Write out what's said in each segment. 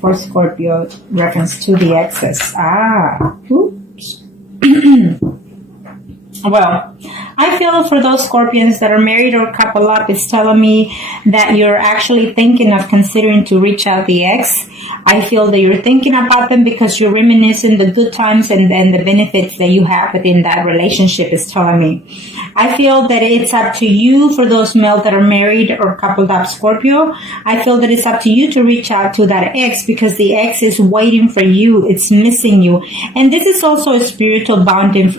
For Scorpio, reference to the exes. Oops. Well, I feel for those Scorpions that are married or couple up, it's telling me that you're actually thinking of considering to reach out the ex. I feel that you're thinking about them because you're reminiscing the good times and then the benefits that you have within that relationship is telling me. I feel that it's up to you for those males that are married or coupled up Scorpio. I feel that it's up to you to reach out to that ex because the ex is waiting for you. It's missing you. And this is also a spiritual bonding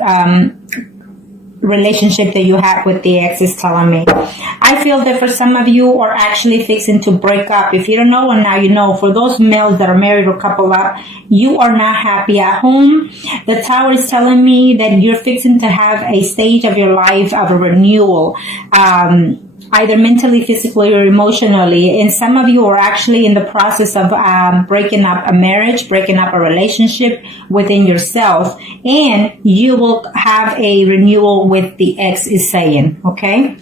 relationship that you have with the ex is telling me. I feel that for some of you are actually fixing to break up. If you don't know, and now you know, for those males that are married or coupled up, you are not happy at home. The Tower is telling me that you're fixing to have a stage of your life of a renewal, either mentally, physically, or emotionally. And some of you are actually in the process of breaking up a marriage, breaking up a relationship within yourself. And you will have a renewal with the ex is saying, okay?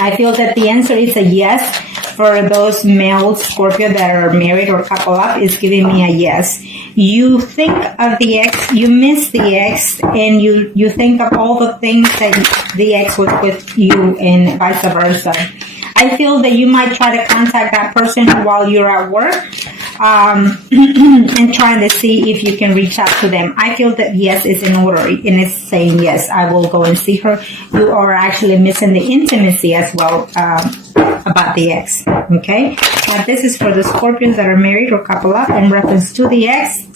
I feel that the answer is a yes. For those males, Scorpio, that are married or couple up, is giving me a yes. You think of the ex, you miss the ex, and you think of all the things that the ex was with you and vice versa. I feel that you might try to contact that person while you're at work and trying to see if you can reach out to them. I feel that yes is in order and it's saying yes, I will go and see her. You are actually missing the intimacy as well about the ex. Okay, now this is for the Scorpions that are married or couple up in reference to the ex.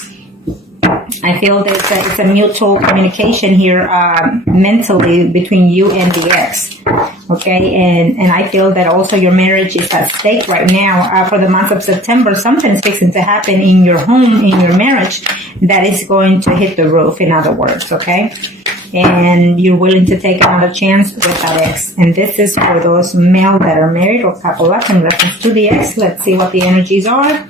I feel that it's a mutual communication here mentally between you and the ex. Okay, and I feel that also your marriage is at stake right now. For the month of September, something's fixing to happen in your home, in your marriage, that is going to hit the roof, in other words, okay? And you're willing to take another chance with that ex. And this is for those male that are married or couple up in reference to the ex. Let's see what the energies are.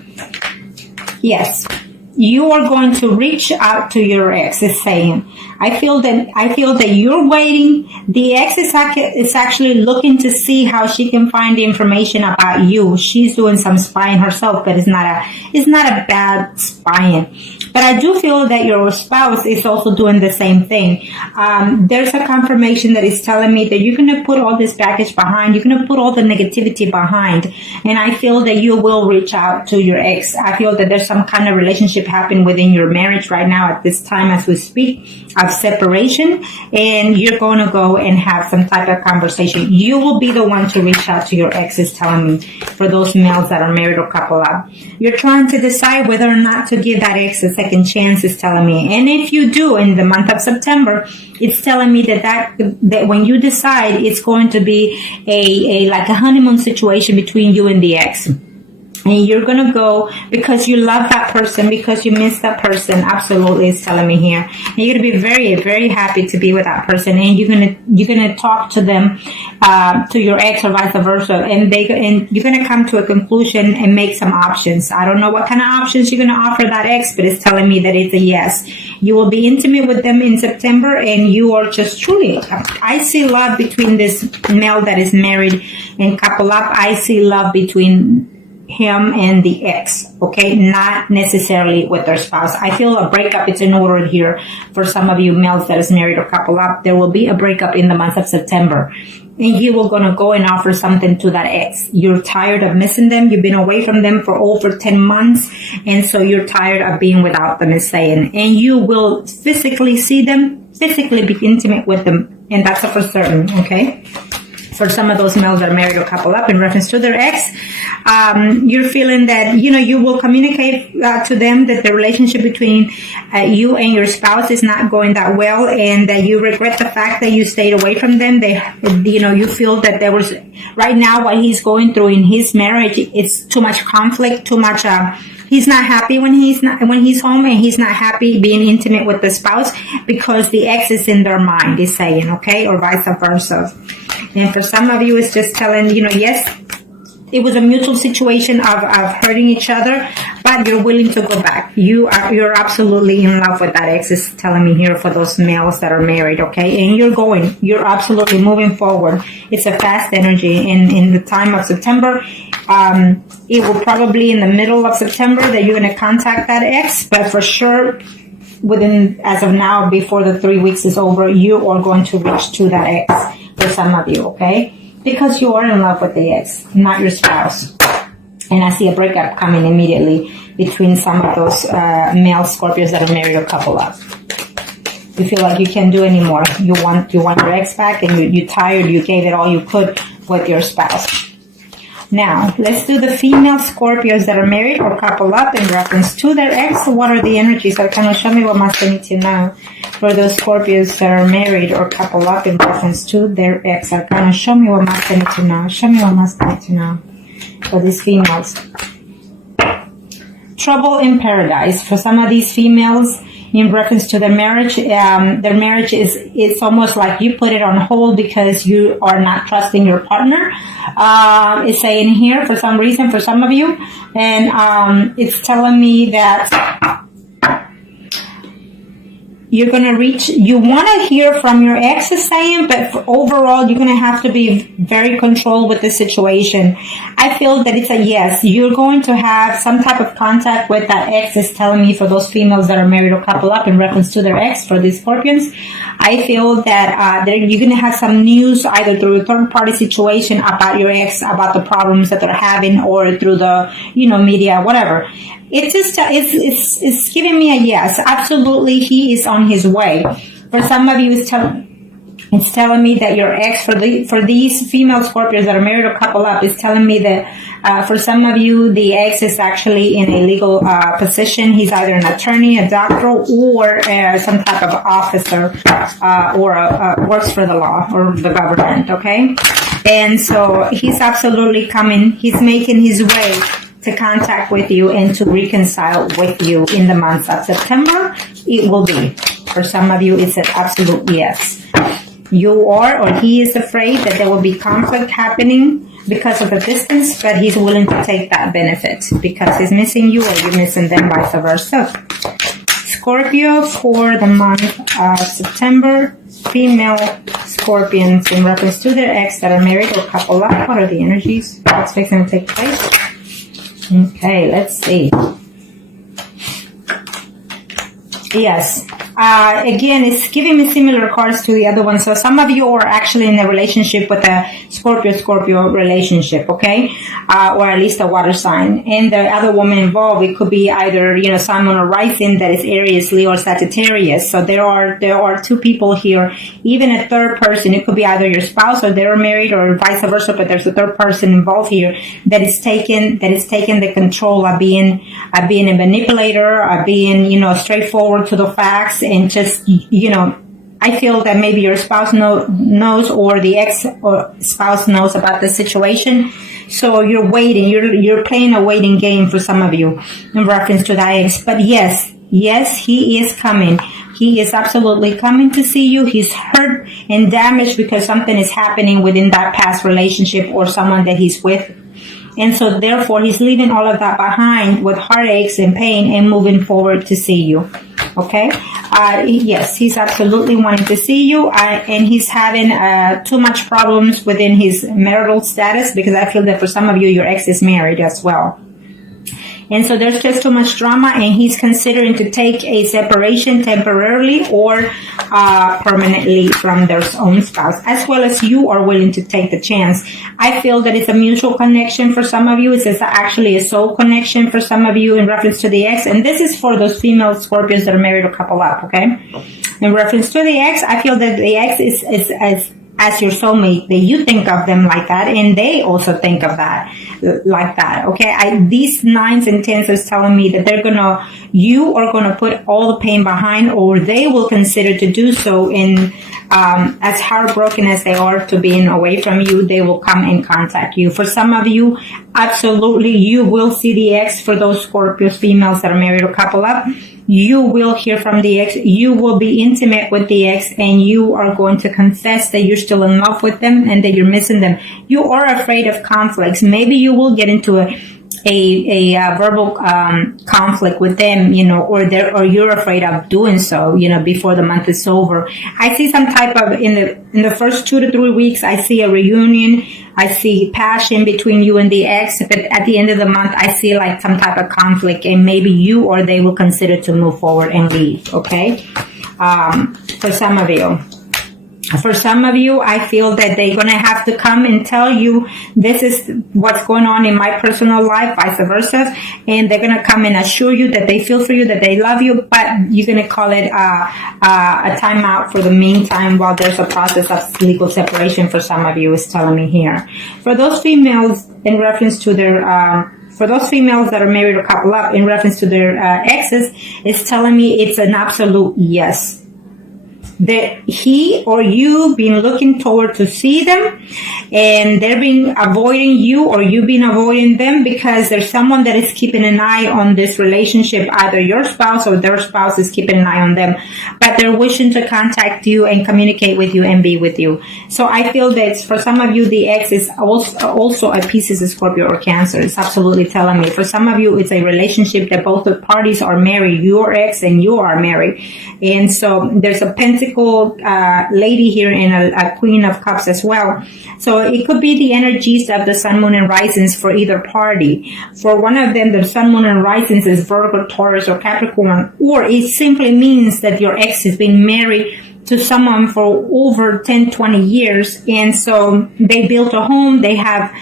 Yes. You are going to reach out to your ex, is saying. I feel that you're waiting. The ex is actually looking to see how she can find the information about you. She's doing some spying herself, but it's not a bad spying. But I do feel that your spouse is also doing the same thing. There's a confirmation that is telling me that you're going to put all this baggage behind. You're going to put all the negativity behind. And I feel that you will reach out to your ex. I feel that there's some kind of relationship happening within your marriage right now at this time as we speak of separation. And you're going to go and have some type of conversation. You will be the one to reach out to your ex, is telling me, for those males that are married or couple up. You're trying to decide whether or not to give that ex a second chance, is telling me. And if you do in the month of September, it's telling me that when you decide, it's going to be a like a honeymoon situation between you and the ex. And you're going to go because you love that person, because you miss that person. Absolutely, it's telling me here. And you're going to be very, very happy to be with that person. And you're going to talk to them, to your ex or vice versa. And you're going to come to a conclusion and make some options. I don't know what kind of options you're going to offer that ex, but it's telling me that it's a yes. You will be intimate with them in September, and you are just truly, I see love between this male that is married and couple up. I see love between him and the ex, okay? Not necessarily with their spouse. I feel a breakup is in order here for some of you males that is married or couple up. There will be a breakup in the month of September. And you will going to go and offer something to that ex. You're tired of missing them. You've been away from them for over 10 months. And so you're tired of being without them, is saying. And you will physically see them, physically be intimate with them. And that's for certain, okay? For some of those males that are married or couple up in reference to their ex, you're feeling that, you will communicate to them that the relationship between you and your spouse is not going that well, and that you regret the fact that you stayed away from them. You feel that there was, right now, what he's going through in his marriage, it's too much conflict, too much, he's not happy when he's home, and he's not happy being intimate with the spouse because the ex is in their mind, is saying, okay, or vice versa. And for some of you, it's just telling, yes, it was a mutual situation of hurting each other, but you're willing to go back. You're absolutely in love with that ex, is telling me here for those males that are married, okay? And you're absolutely moving forward. It's a fast energy in the time of September. It will probably in the middle of September that you're going to contact that ex, but for sure within, as of now, before the 3 weeks is over, you are going to reach to that ex for some of you, okay? Because you are in love with the ex, not your spouse. And I see a breakup coming immediately between some of those male Scorpios that are married or couple up. You feel like you can't do anymore. You want your ex back, and you're tired. You gave it all you could with your spouse. Now, let's do the female Scorpios that are married or couple up in reference to their ex. What are the energies? So kind of show me what must I need to know for those Scorpios that are married or couple up in reference to their ex. So kind of show me what must I need to know. Show me what must I need to know for these females. Trouble in paradise. For some of these females, in reference to their marriage is almost like you put it on hold because you are not trusting your partner. It's saying here for some reason for some of you, and it's telling me that you're going to reach, you want to hear from your ex is saying, but for overall, you're going to have to be very controlled with the situation. I feel that it's a yes. You're going to have some type of contact with that ex, is telling me for those females that are married or couple up in reference to their ex, for these Scorpions. I feel that you're going to have some news either through a third party situation about your ex, about the problems that they're having, or through the, media, whatever. It's just, it's giving me a yes. Absolutely, he is on his way. For some of you, it's telling me that your ex, for these female Scorpios that are married or couple up, is telling me that for some of you, the ex is actually in a legal position. He's either an attorney, a doctor, or some type of officer, or works for the law or the government, okay? And so he's absolutely coming. He's making his way to contact with you and to reconcile with you in the month of September. It will be. For some of you, it's an absolute yes. You are, or he is afraid that there will be conflict happening because of the distance, but he's willing to take that benefit because he's missing you or you're missing them, vice versa. Scorpio for the month of September, female Scorpions in reference to their ex that are married or couple up. What are the energies that's fixing to take place? Okay, let's see. Yes. Again, it's giving me similar cards to the other one. So some of you are actually in a relationship with a Scorpio relationship, okay? Or at least a water sign. And the other woman involved, it could be either, Sun, Moon, or Rising that is Aries, Leo, or Sagittarius. So there are two people here. Even a third person, it could be either your spouse or they're married or vice versa, but there's a third person involved here that is taking the control of being a manipulator, of being, straightforward to the facts. And just, I feel that maybe your spouse knows or the ex or spouse knows about the situation. So you're waiting. You're playing a waiting game for some of you in reference to that ex. But yes, he is coming. He is absolutely coming to see you. He's hurt and damaged because something is happening within that past relationship or someone that he's with. And so therefore, he's leaving all of that behind with heartaches and pain and moving forward to see you. Okay? Yes, he's absolutely wanting to see you. And he's having too much problems within his marital status because I feel that for some of you, your ex is married as well. And so there's just too much drama, and he's considering to take a separation temporarily or permanently from their own spouse, as well as you are willing to take the chance. I feel that it's a mutual connection for some of you. It's actually a soul connection for some of you in reference to the ex. And this is for those female Scorpios that are married or couple up, okay? In reference to the ex, I feel that the ex is as your soulmate, that you think of them like that, and they also think of that like that. Okay, these 9s and 10s is telling me that they're gonna, you are going to put all the pain behind, or they will consider to do so. In as heartbroken as they are to being away from you, they will come and contact you. For some of you, absolutely, you will see the ex. For those Scorpios females that are married or couple up, you will hear from the ex. You will be intimate with the ex, and you are going to confess that you're still in love with them and that you're missing them. You are afraid of conflicts. Maybe you will get into a verbal conflict with them, or you're afraid of doing so, before the month is over. I see some type of in the first 2 to 3 weeks. I see a reunion. I see passion between you and the ex, but at the end of the month, I see like some type of conflict, and maybe you or they will consider to move forward and leave. Okay, for some of you. For some of you, I feel that they're going to have to come and tell you this is what's going on in my personal life, vice versa. And they're going to come and assure you that they feel for you, that they love you, but you're going to call it a timeout for the meantime while there's a process of legal separation for some of you, is telling me here. For those females, in reference to their... for those females that are married or couple up, in reference to their exes, it's telling me it's an absolute yes. That he or you been looking forward to see them, and they're been avoiding you, or you been avoiding them, because there's someone that is keeping an eye on this relationship. Either your spouse or their spouse is keeping an eye on them, but they're wishing to contact you and communicate with you and be with you. So I feel that for some of you, the ex is also a Pisces, Scorpio, or Cancer. It's absolutely telling me. For some of you, it's a relationship that both the parties are married, your ex and you are married. And so there's a Pentacle lady here and a Queen of Cups as well. So it could be the energies of the Sun, Moon, and Risings for either party. For one of them, the Sun, Moon, and Risings is Virgo, Taurus, or Capricorn, or it simply means that your ex has been married to someone for over 10, 20 years, and so they built a home, they have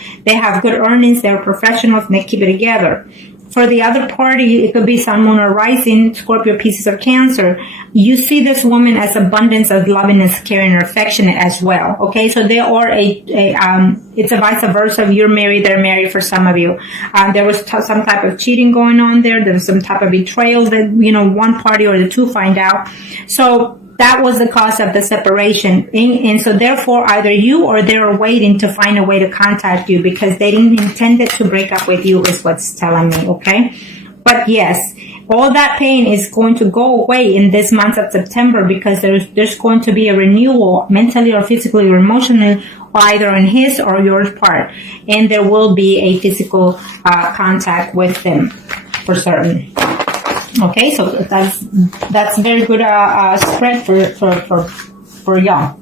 good earnings, they're professionals, and they keep it together. For the other party, it could be Sun, Moon, or Rising, Scorpio, Pisces, or Cancer. You see this woman as abundance of lovingness, caring, or affectionate as well. Okay, so they are it's a vice versa. You're married, they're married for some of you. There was some type of cheating going on there. There was some type of betrayal that, one party or the two find out. So that was the cause of the separation. And so therefore, either you or they're waiting to find a way to contact you, because they didn't intend it to break up with you, is what's telling me, okay? But yes, all that pain is going to go away in this month of September, because there's going to be a renewal, mentally or physically or emotionally, either on his or your part. And there will be a physical contact with them for certain. Okay, so that's very good spread for y'all.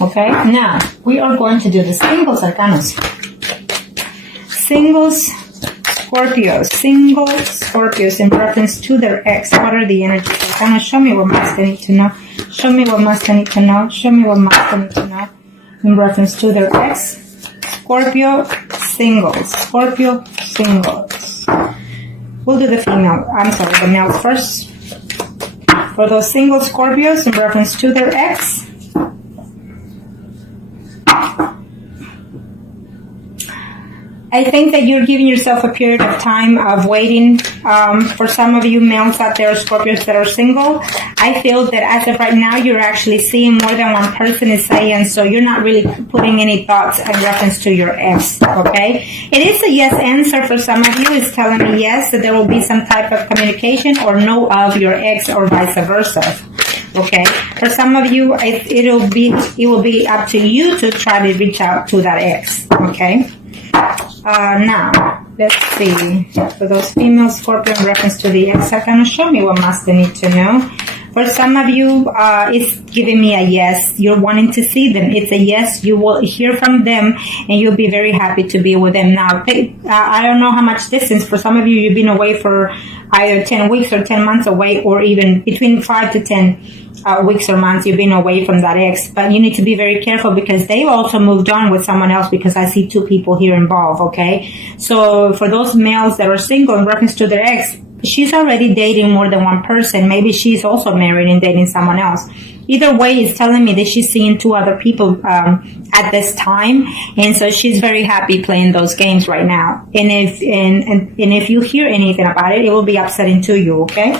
Okay, now we are going to do the singles arcanas. Singles Scorpios in reference to their ex. What are the energies? Arcana, show me what must I need to know. Show me what must I need to know. Show me what must I need to know in reference to their ex. Scorpio singles. We'll do the the males first. For those single Scorpios in reference to their ex. I think that you're giving yourself a period of time of waiting. For some of you males out there, Scorpios that are single, I feel that as of right now, you're actually seeing more than one person is saying, so you're not really putting any thoughts in reference to your ex, okay? It is a yes answer for some of you. It's telling me yes, that there will be some type of communication or no of your ex, or vice versa. Okay, for some of you, it will be up to you to try to reach out to that ex, okay? Now, let's see. For those female Scorpio in reference to the ex, can show me what must they need to know. For some of you, it's giving me a yes. You're wanting to see them. It's a yes. You will hear from them, and you'll be very happy to be with them. Now, I don't know how much distance. For some of you, you've been away for either 10 weeks or 10 months away, or even between 5 to 10 weeks or months you've been away from that ex. But you need to be very careful, because they've also moved on with someone else, because I see two people here involved, okay? So for those males that are single in reference to their ex, she's already dating more than one person. Maybe she's also married and dating someone else. Either way, it's telling me that she's seeing 2 other people at this time, and so she's very happy playing those games right now. And if you hear anything about it, it will be upsetting to you. Okay.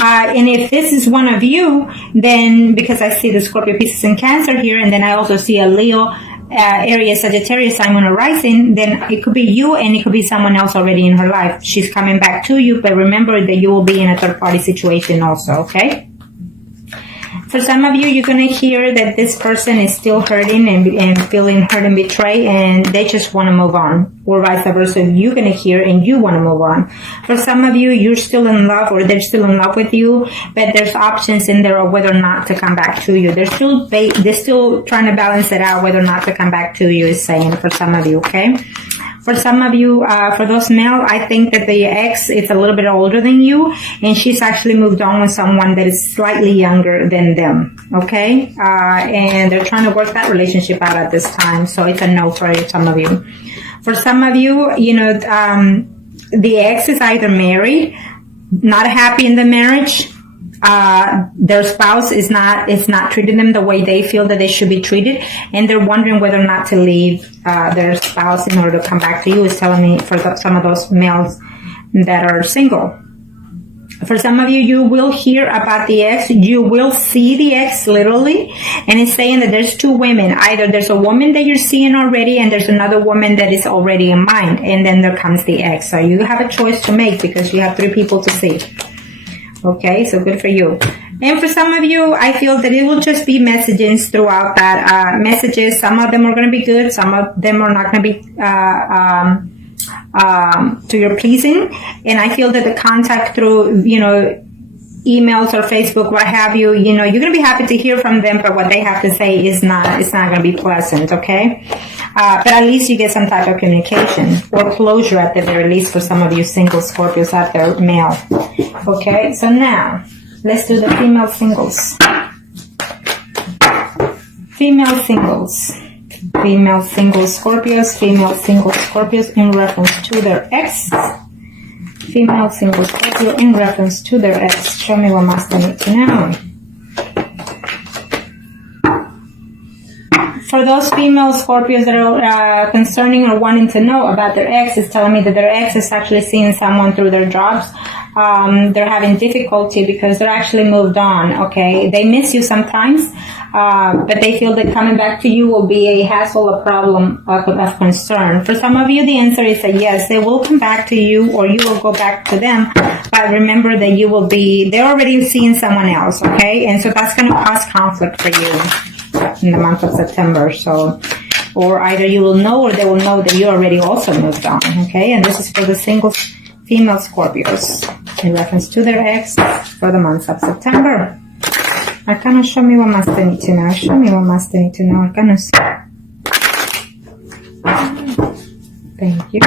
And if this is one of you, then because I see the Scorpio, Pisces, and Cancer here, and then I also see a Leo, Aries, Sagittarius, Sun, Moon, or Rising, then it could be you and it could be someone else already in her life. She's coming back to you, but remember that you will be in a third-party situation also, okay? For some of you, you're going to hear that this person is still hurting and feeling hurt and betrayed, and they just want to move on, or vice versa. You're going to hear and you want to move on. For some of you, you're still in love, or they're still in love with you, but there's options in there of whether or not to come back to you. They're still trying to balance it out whether or not to come back to you, is saying for some of you, okay? For some of you, for those male, I think that the ex is a little bit older than you, and she's actually moved on with someone that is slightly younger than them, okay? And they're trying to work that relationship out at this time, so it's a no for some of you. For some of you, the ex is either married, not happy in the marriage, their spouse is not treating them the way they feel that they should be treated, and they're wondering whether or not to leave their spouse in order to come back to you, is telling me for some of those males that are single. For some of you, you will hear about the ex. You will see the ex literally, and it's saying that there's 2 women. Either there's a woman that you're seeing already, and there's another woman that is already in mind, and then there comes the ex. So you have a choice to make because you have 3 people to see. Okay, so good for you. And for some of you, I feel that it will just be messages throughout that, messages. Some of them are going to be good. Some of them are not going to be, to your pleasing. And I feel that the contact through, emails or Facebook, what have you, you're going to be happy to hear from them, but what they have to say it's not going to be pleasant, okay? But at least you get some type of communication or closure at the very least for some of you single Scorpios out there, male. Okay, so now let's do the female singles. Female singles. Female single Scorpios. Female single Scorpios in reference to their ex. Female single Scorpio in reference to their ex. Show me what must I need to know. For those female Scorpios that are concerning or wanting to know about their ex, is telling me that their ex is actually seeing someone through their jobs. They're having difficulty because they're actually moved on, okay? They miss you sometimes, but they feel that coming back to you will be a hassle, a problem of concern. For some of you, the answer is a yes. They will come back to you or you will go back to them, but remember that they're already seeing someone else, okay? And so that's going to cause conflict for you in the month of September. So, or either you will know or they will know that you already also moved on, okay? And this is for the single female Scorpios in reference to their ex for the month of September. Arcana, show me what must I need to know. Show me what must I need to know, Arcanas. Thank you.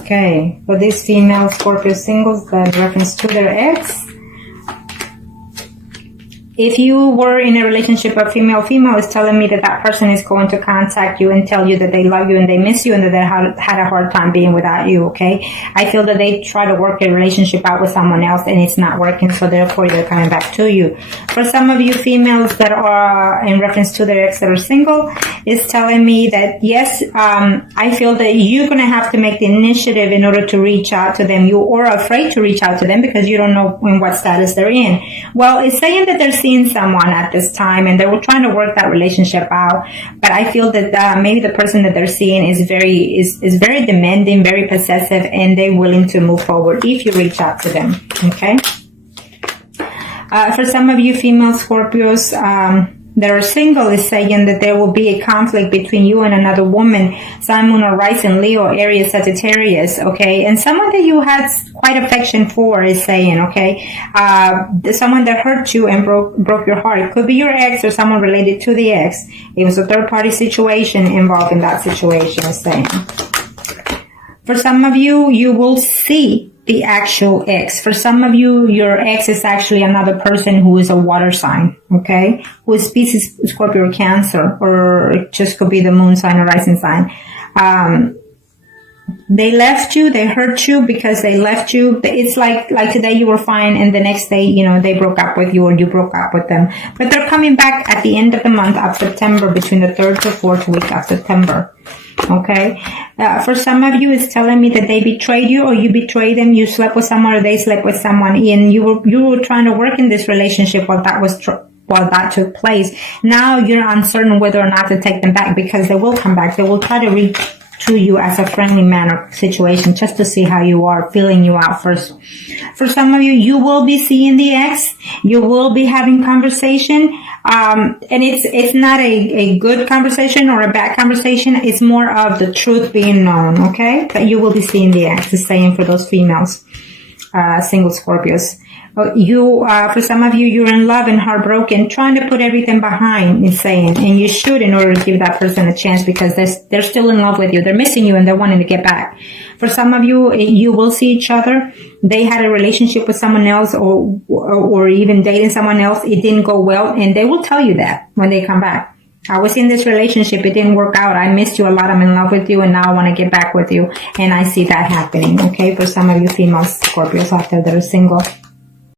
Okay, for these female Scorpio singles in reference to their ex, if you were in a relationship of female-female, it's telling me that that person is going to contact you and tell you that they love you and they miss you and that they had a hard time being without you, okay? I feel that they try to work a relationship out with someone else and it's not working, so therefore they're coming back to you. For some of you females that are in reference to their ex that are single, it's telling me that, yes, I feel that you're going to have to make the initiative in order to reach out to them. You are afraid to reach out to them because you don't know in what status they're in. Well, it's saying that they're seeing someone at this time and they were trying to work that relationship out, but I feel that maybe the person that they're seeing is very demanding, very possessive, and they're willing to move forward if you reach out to them, okay? For some of you female Scorpios that are single, is saying that there will be a conflict between you and another woman, Sun, Moon, or Rising, Leo, Aries, Sagittarius, okay? And someone that you had quite affection for is saying, okay, someone that hurt you and broke your heart. It could be your ex or someone related to the ex. It was a third-party situation involved in that situation, is saying. For some of you, you will see the actual ex. For some of you, your ex is actually another person who is a water sign, okay? Who is Pisces, Scorpio, or Cancer, or it just could be the moon sign or rising sign. They left you, they hurt you because they left you. It's like today you were fine and the next day, you know, they broke up with you or you broke up with them. But they're coming back at the end of the month of September, between the 3rd to 4th week of September. Okay? For some of you, it's telling me that they betrayed you or you betrayed them. You slept with someone or they slept with someone, and you were trying to work in this relationship while that took place. Now you're uncertain whether or not to take them back, because they will come back. They will try to reach to you as a friendly manner situation, just to see how you are, feeling you out first. For some of you, you will be seeing the ex. You will be having conversation. And it's not a good conversation or a bad conversation. It's more of the truth being known, okay? That you will be seeing the ex, is saying for those females, single Scorpios. For some of you, you're in love and heartbroken, trying to put everything behind, is saying, and you should, in order to give that person a chance, because they're still in love with you. They're missing you and they're wanting to get back. For some of you, you will see each other. They had a relationship with someone else or even dating someone else. It didn't go well, and they will tell you that when they come back. I was in this relationship. It didn't work out. I missed you a lot. I'm in love with you, and now I want to get back with you. And I see that happening, okay, for some of you female Scorpios out there that are single.